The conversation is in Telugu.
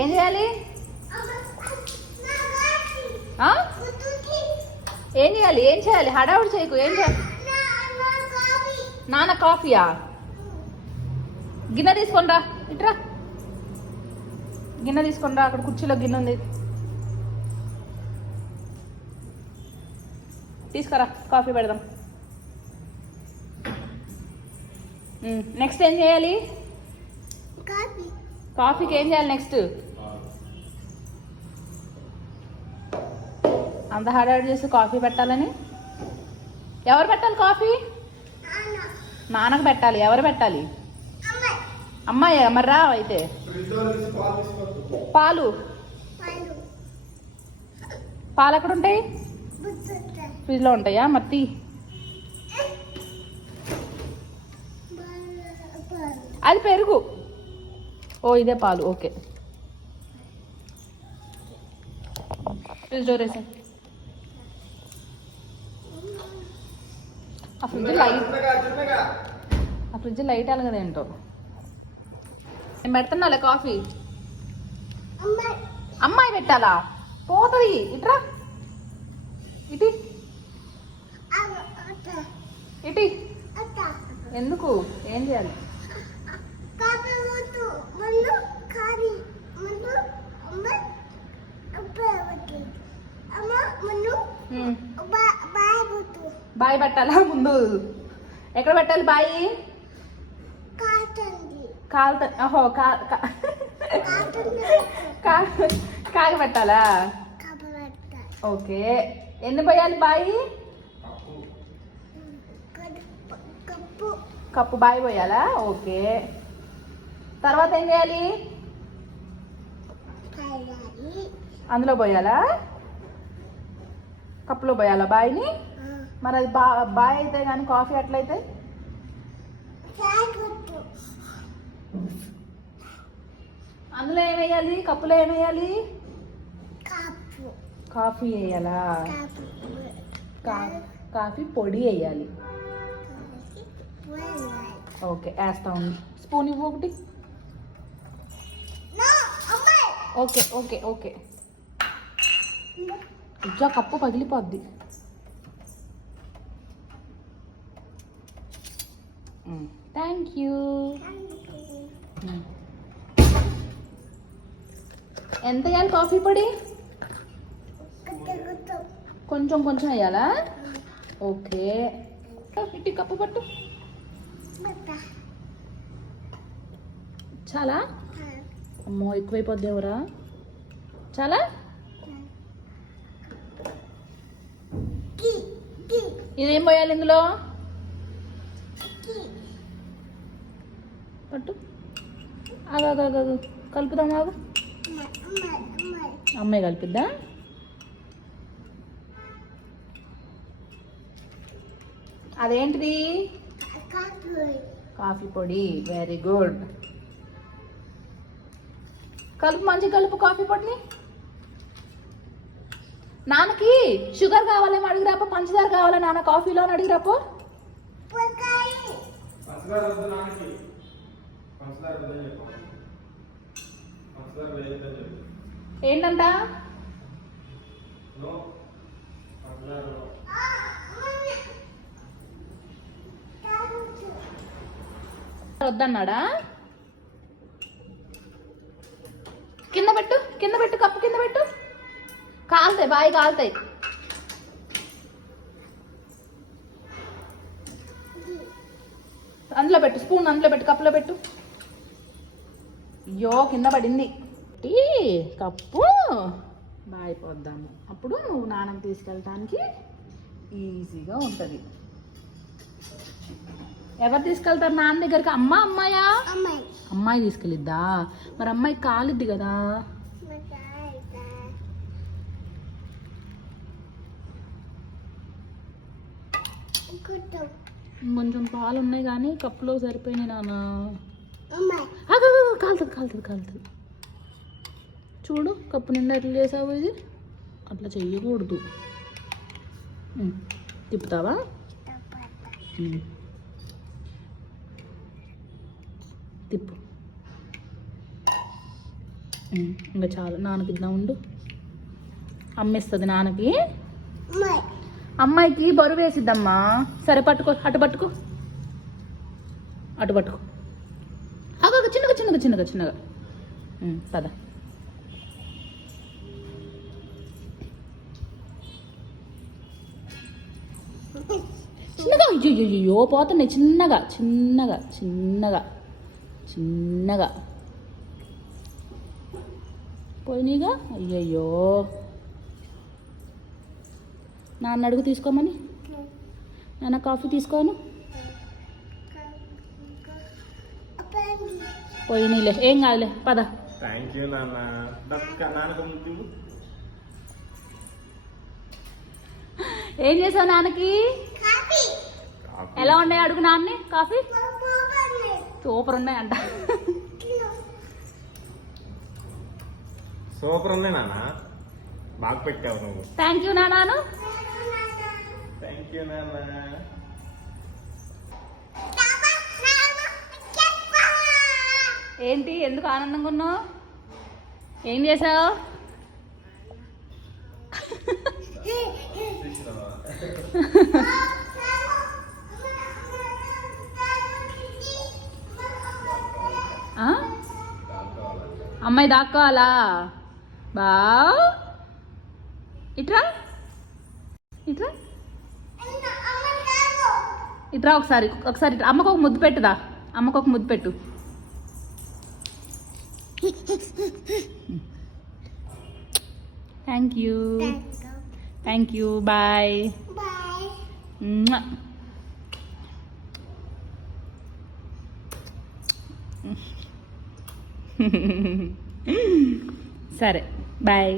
ఏం చేయాలి? ఏం చేయాలి? ఏం చేయాలి? హడావుడి చేయకు. ఏం చేయాలి? నాన్న కాఫీయా? గిన్నె తీసుకొనిరా ఇట్రా. గిన్నె తీసుకొనిరా అక్కడ కుర్చీలో గిన్నె ఉంది. తీసుకురా. కాఫీ పెడదాం. నెక్స్ట్ ఏం చేయాలి? కాఫీకి ఏం చేయాలి నెక్స్ట్ అంత హడావిడి చేసి కాఫీ పెట్టాలని? ఎవరు పెట్టాలి కాఫీ? నాన్నకు పెట్టాలి. ఎవరు పెట్టాలి? అమ్మాయి. మరి రా అయితే? పాలు. పాలు ఎక్కడ ఉంటాయి? ఫ్రిడ్జ్లో ఉంటాయా? మత్తి అది పెరుగు. ఓ ఇదే పాలు ఓకే. ఫ్రిడ్జ్ డోర్ వేసా ఆ ఫ్రిడ్జ్ లైట్ ఆ ఫ్రిడ్జ్ లైట్ వెలగదేంటో నేను పెడుతున్నాలే కాఫీ. అమ్మాయి పెట్టాలా? పోతుంది ఇట్రా. ఇటి. ఇటీ. ఎందుకు? ఏం చేయాలి? బాయ్ పెట్టాలా ముందు? ఎక్కడ పెట్టాలి బాయి? కాలుత ఓహో కాగ పెట్టాలా? ఓకే. ఎన్ని పోయాలి బాయి? కప్పు. బాయి పోయాలా? ఓకే. తర్వాత ఏం చేయాలి? అందులో పోయాలా? కప్పులో పోయాలా బాయిని? మరి అది బా బాయ్ అయితే కానీ కాఫీ ఎట్లయితే అందులో ఏమేయాలి? కప్పులో ఏమేయాలి? కాఫీ వేయాలా కాఫీ పొడి వేయాలి ఓకే వేస్తా ఉంది స్పూన్ ఇవ్వు ఒకటి. Okay okay okay. ఇచ్చా కప్పు పగిలిపోద్ది. థ్యాంక్ యూ ఎంత వేయాలి కాఫీ పొడి? కొంచెం కొంచెం వేయాలా? ఓకే. ఇటు కప్పు పట్టు. చాలా? అమ్మో ఎక్కువైపోద్ది ఎవరా? చాలా? ఇదేం పోయాలి ఇందులో? పట్టు ఆగు కలుపుదాం ఆగు. అమ్మాయి కలిపిద్దా? అదేంటిది? కాఫీ పొడి. వెరీ గుడ్ కలుపు మంచి కలుపు కాఫీ పొడిని. నాన్నకి షుగర్ కావాలేమో అడిగిరాపో పంచదార కావాలా నాన్న కాఫీలో అని అడిగిరాపో? ఏంటంట. వద్దన్నాడా? కింద పెట్టు కింద పెట్టు కప్పు కింద పెట్టు. కాలుతాయి బాయి కాలుతాయి. అందులో పెట్టు స్పూన్ అందులో పెట్టు కప్పులో పెట్టు. అయ్యో కింద పడింది. ఈ కప్పు. బాయిపోద్దాము. అప్పుడు నువ్వు నాన్నకి తీసుకెళ్ళటానికి ఈజీగా ఉంటుంది. ఎవరు తీసుకెళ్తారు నాన్న దగ్గరికి? అమ్మ అమ్మాయా? అమ్మాయి. తీసుకెళ్ళిద్దా? మరి అమ్మాయి కాలిద్ది కదా. కొంచెం పాలు ఉన్నాయి కానీ కప్పులో సరిపోయినాయి నాన్న. కాలుతుంది కాలుతుంది కాలుతుంది. చూడు కప్పు నిండా ఎట్లా చేసావు ఇది? అట్లా చెయ్యకూడదు. తిప్పుతావా? తిప్పు. ఇంకా చాలు. నాన్నకి ఇద్దాం ఉండు. అమ్మేస్తుంది నాన్నకి. అమ్మాయికి బరువు వేసిద్దమ్మా. సరే పట్టుకో. అటు పట్టుకో. అటు పట్టుకో. చిన్నగా చిన్నగా చిన్నగా చిన్నగా ఉమ్, పద. చిన్నగా? అయ్యో అయ్యో పోతున్నాయి. చిన్నగా చిన్నగా చిన్నగా చిన్నగా. పోయినాయిగా? అయ్యయ్యో. నాన్న అడుగు తీసుకోమని? నాన్న కాఫీ తీసుకోను? పోయినాయిలే ఏం కాదులే పద థ్యాంక్ యూ నాన్న ఏం చేసావు నాన్నకి? కాఫీ. ఎలా ఉన్నాయి? అడుగు నాన్ని. కాఫీ సూపర్ ఉన్నాయి అంట. సూపర్ ఉంది నాన్న బాగా పెట్టావు నువ్వు. థ్యాంక్ యూ నాన్నాను థ్యాంక్ యూ నాన్న ఏంటి? ఎందుకు ఆనందంగా ఉన్నావు? ఏం చేసావు అమ్మాయి దాక్కోవాలా? బా ఇట్రా. ఇట్రా. ఇట్రా ఒకసారి ఒకసారి అమ్మకు ఒక ముద్దు పెట్టుదా అమ్మకు ఒక ముద్దు పెట్టు. thank you thank you bye సరే బాయ్